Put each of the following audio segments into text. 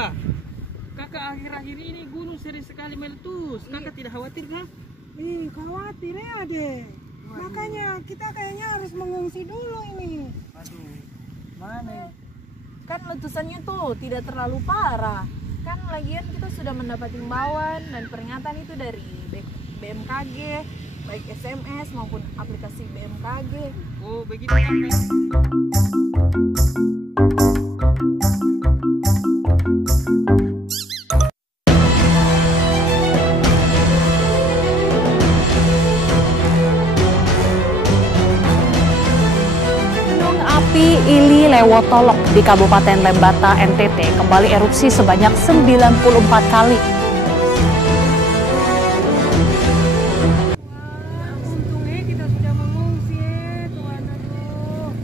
kakak. Kakak akhir-akhir ini gunung sering sekali meletus. Kakak tidak khawatir kah? Khawatir ya deh. Makanya kita kayaknya harus mengungsi dulu ini. Aduh, mana? Kan letusannya tuh tidak terlalu parah. Kan lagian kita sudah mendapat himbauan dan peringatan itu dari BMKG, baik SMS maupun aplikasi BMKG. Oh, begitu kakak. Api Ili Lewotolok di Kabupaten Lembata, NTT kembali erupsi sebanyak 94 kali. Untungnya kita sudah mengungsi Tuhan.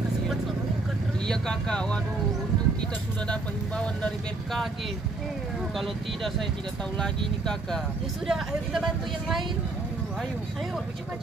Aduh. Iya kakak, waduh, untung kita sudah dapat himbauan dari BMKG. Kalau tidak saya tidak tahu lagi ini kakak. Ya sudah, ayo kita bantu yang lain. Ayo. Ayo, cepat.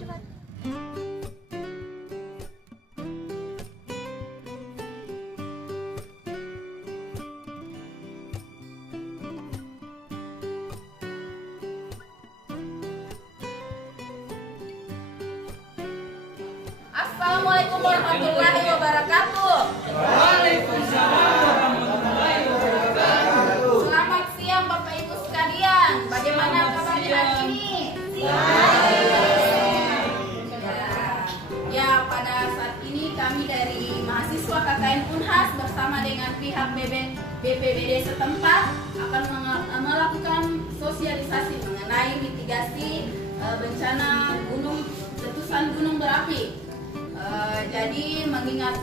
Assalamualaikum warahmatullahi wabarakatuh. Waalaikumsalam warahmatullahi wabarakatuh. Selamat siang Bapak Ibu sekalian. Bagaimana kabarnya hari ini? Ya, pada saat ini kami dari mahasiswa KKN Unhas bersama dengan pihak BPBD setempat akan melakukan sosialisasi mengenai mitigasi bencana letusan gunung berapi. Jadi mengingat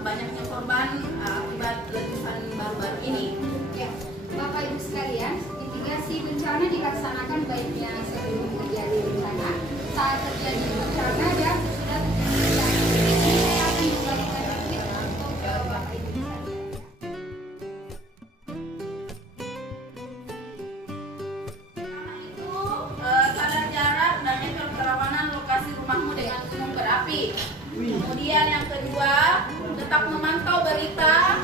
banyaknya korban akibat letusan baru-baru ini. Ya, Bapak Ibu sekalian, mitigasi bencana dilaksanakan baiknya sebelum terjadi bencana, saat terjadi bencana dan sesudah terjadi bencana. Ini saya akan membagikan tips untuk Bapak Ibu sekalian. Pertama itu sadar jarak dan etor kerawanan lokasi rumahmu dengan gunung berapi. Kemudian yang kedua, tetap memantau berita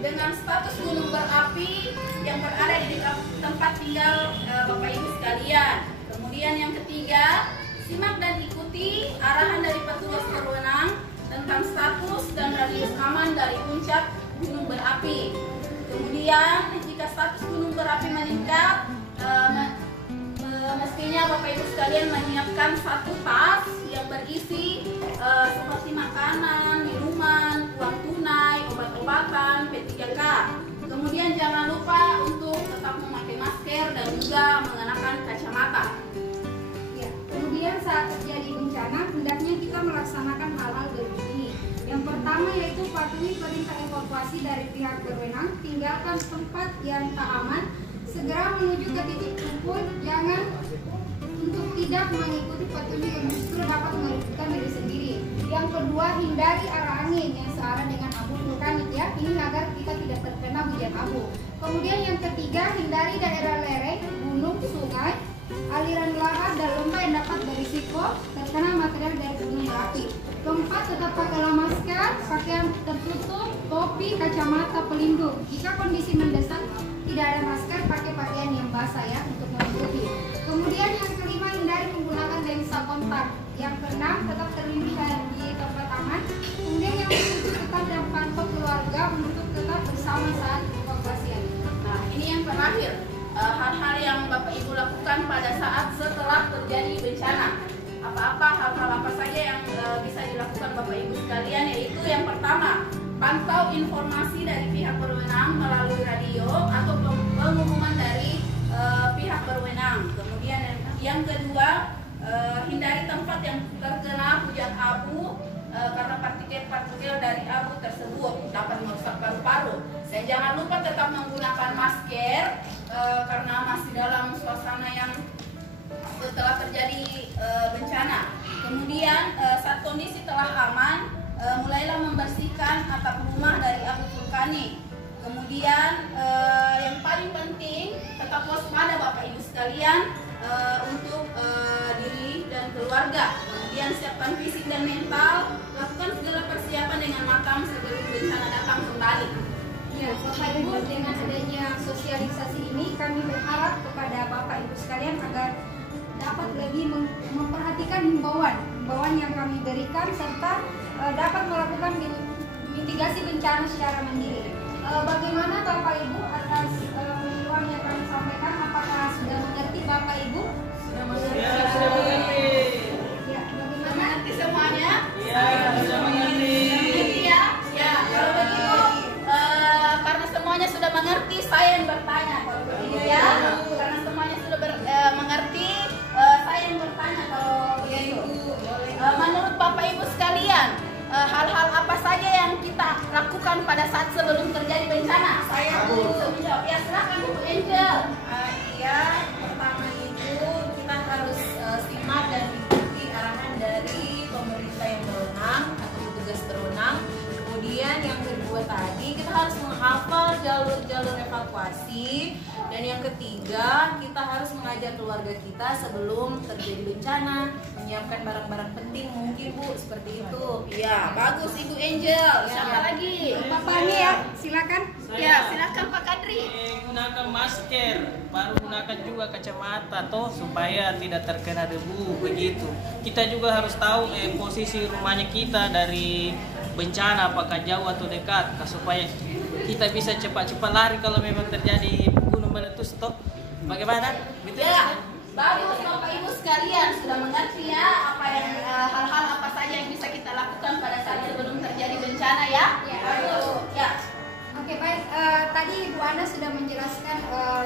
dengan status gunung berapi yang berada di tempat tinggal Bapak Ibu sekalian. Kemudian yang ketiga, simak dan ikuti arahan dari petugas berwenang tentang status dan radius aman dari puncak gunung berapi. Kemudian jika status gunung berapi meningkat, mestinya Bapak Ibu sekalian menyiapkan satu tas yang berisi seperti makanan, minuman, uang tunai, obat-obatan, P3K. Kemudian jangan lupa untuk tetap memakai masker dan juga mengenakan kacamata. Ya, kemudian saat terjadi bencana, hendaknya kita melaksanakan hal-hal berikut ini. Yang pertama yaitu patuhi perintah evakuasi dari pihak berwenang, tinggalkan tempat yang tak aman, segera menuju ke titik kumpul, jangan untuk tidak mengikuti petunjuk yang justru dapat merugikan diri sendiri. Yang kedua, hindari arah angin yang searah dengan abu vulkanik ya, ini agar kita tidak terkena hujan abu. Kemudian yang ketiga, hindari daerah lereng, gunung, sungai, aliran lahar dan lembah yang dapat berisiko terkena material dari gunung berapi. Keempat, tetap pakailah masker, pakaian tertutup, topi, kacamata pelindung. Jika kondisi mendesak tidak ada masker, pakai pakaian yang basah ya untuk menutupi. Kemudian yang kelima, hindari menggunakan lensa kontak. Yang keenam, tetap terlindung di tempat aman. Kemudian yang ketujuh, tetap dan pantau keluarga untuk tetap bersama saat evakuasi. Nah, ini yang terakhir, hal-hal yang Bapak Ibu lakukan pada saat setelah terjadi bencana. Hal-hal apa saja yang bisa dilakukan Bapak Ibu sekalian, yaitu yang pertama, pantau informasi dari pihak berwenang melalui radio atau pengumuman dari pihak berwenang. Kemudian yang kedua, hindari tempat yang terkena hujan abu karena partikel-partikel dari abu tersebut dapat merusak paru-paru. Dan jangan lupa tetap menggunakan masker karena masih dalam suasana yang setelah terjadi bencana. Kemudian saat kondisi telah aman, mulailah membersihkan atap rumah dari abu vulkanik. Kemudian yang paling penting, tetap waspada Bapak Ibu sekalian untuk diri dan keluarga. Kemudian siapkan fisik dan mental, lakukan segala persiapan dengan matang sebelum bencana datang kembali. Ya, Bapak Ibu, dengan adanya sosialisasi ini kami berharap kepada Bapak Ibu sekalian agar dapat lebih memperhatikan himbauan yang kami berikan serta dapat melakukan mitigasi bencana secara mandiri. Bagaimana Bapak Ibu atas penyuluhan yang kami sampaikan? Apakah sudah mengerti Bapak Ibu? Sudah mengerti. Ya, bagaimana? Mengerti semuanya? Iya, sudah mengerti. Ya, ya. Kalau begitu, karena semuanya sudah mengerti, saya yang bertanya. Kalau begitu ya, karena semuanya sudah mengerti, saya yang bertanya. Kalau begitu, menurut Bapak Ibu sekalian, hal-hal apa saja yang kita lakukan pada saat sebelum terjadi bencana? Saya menjawab. Ya, silakan Bu Angel. Iya, pertama itu kita harus simak dan ikuti arahan dari pemerintah yang berwenang atau petugas berwenang. Kemudian yang kedua tadi kita harus menghafal jalur-jalur evakuasi. Dan yang ketiga kita harus mengajak keluarga kita sebelum terjadi bencana, menyiapkan barang-barang penting mungkin Bu, seperti itu. Ya, bagus Ibu Angel. Siapa lagi? Pak Fahmi ya, silakan. Ya, silakan Pak Kadri. Gunakan masker, baru gunakan juga kacamata toh supaya tidak terkena debu begitu. Kita juga harus tahu posisi rumahnya kita dari bencana apakah jauh atau dekat supaya kita bisa cepat-cepat lari kalau memang terjadi gunung meletus toh. Bagaimana? Gitu Ya, bagus Bapak Ibu sekalian sudah mengerti ya apa yang hal-hal apa saja yang bisa kita lakukan pada saat sebelum terjadi bencana ya. Ya. Bagus. Ya. Oke baik, tadi Bu Ana sudah menjelaskan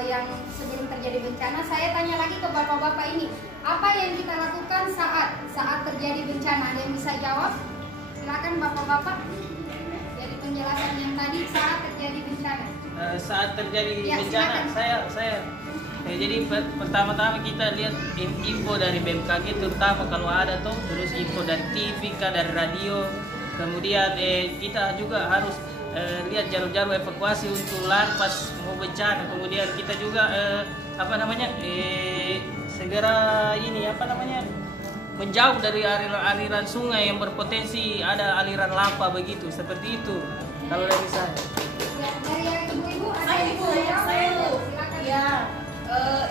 yang sebelum terjadi bencana. Saya tanya lagi ke bapak-bapak ini, apa yang kita lakukan saat terjadi bencana? Ada yang bisa jawab? Silakan bapak-bapak. Jadi penjelasan yang tadi saat terjadi bencana. Saat terjadi Ya, bencana, silakan. saya jadi pertama-tama kita lihat info dari BMKG terutama kalau ada tuh, terus info dari TV, dari radio. Kemudian kita juga harus lihat jalur-jalur evakuasi untuk lari pas mau bencana. Kemudian kita juga segera menjauh dari aliran sungai yang berpotensi ada aliran lava begitu, seperti itu. Kalau dari saya. Ya, dari yang ibu-ibu ada Saya yang Bu, bisa jawab? saya Bu. Silakan. Ya,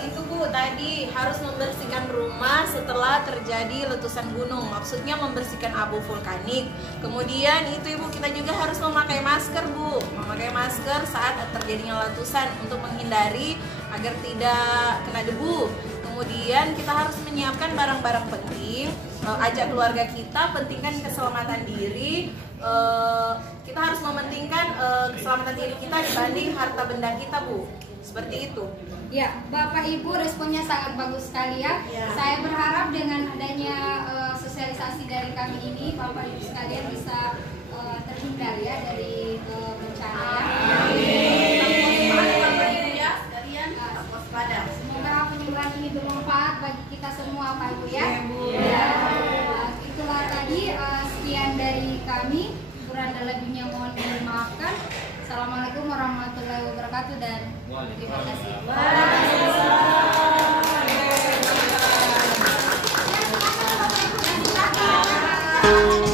itu Bu tadi harus membersihkan rumah setelah terjadi letusan gunung. Maksudnya membersihkan abu vulkanik. Kemudian itu Ibu kita juga harus memakai masker Bu. Memakai masker saat terjadinya letusan untuk menghindari agar tidak kena debu. Kemudian kita harus menyiapkan barang-barang penting. Ajak keluarga kita, pentingkan keselamatan diri. Kita harus mementingkan keselamatan diri kita dibanding harta benda kita Bu. Seperti itu. Ya, Bapak Ibu responnya sangat bagus sekali ya. Saya berharap dengan adanya sosialisasi dari kami ini, Bapak Ibu sekalian bisa terhindar ya dari bencana ya. Bapak Ibu ya sekalian tetap waspada. Semoga penyuluhan ini bermanfaat bagi kita semua Pak Ibu ya. Ya. Itulah tadi sekian dari kami. Kurang dan lebihnya mohon dimaafkan. Assalamualaikum warahmatullahi wabarakatuh dan terima kasih. Waalaikumsalam.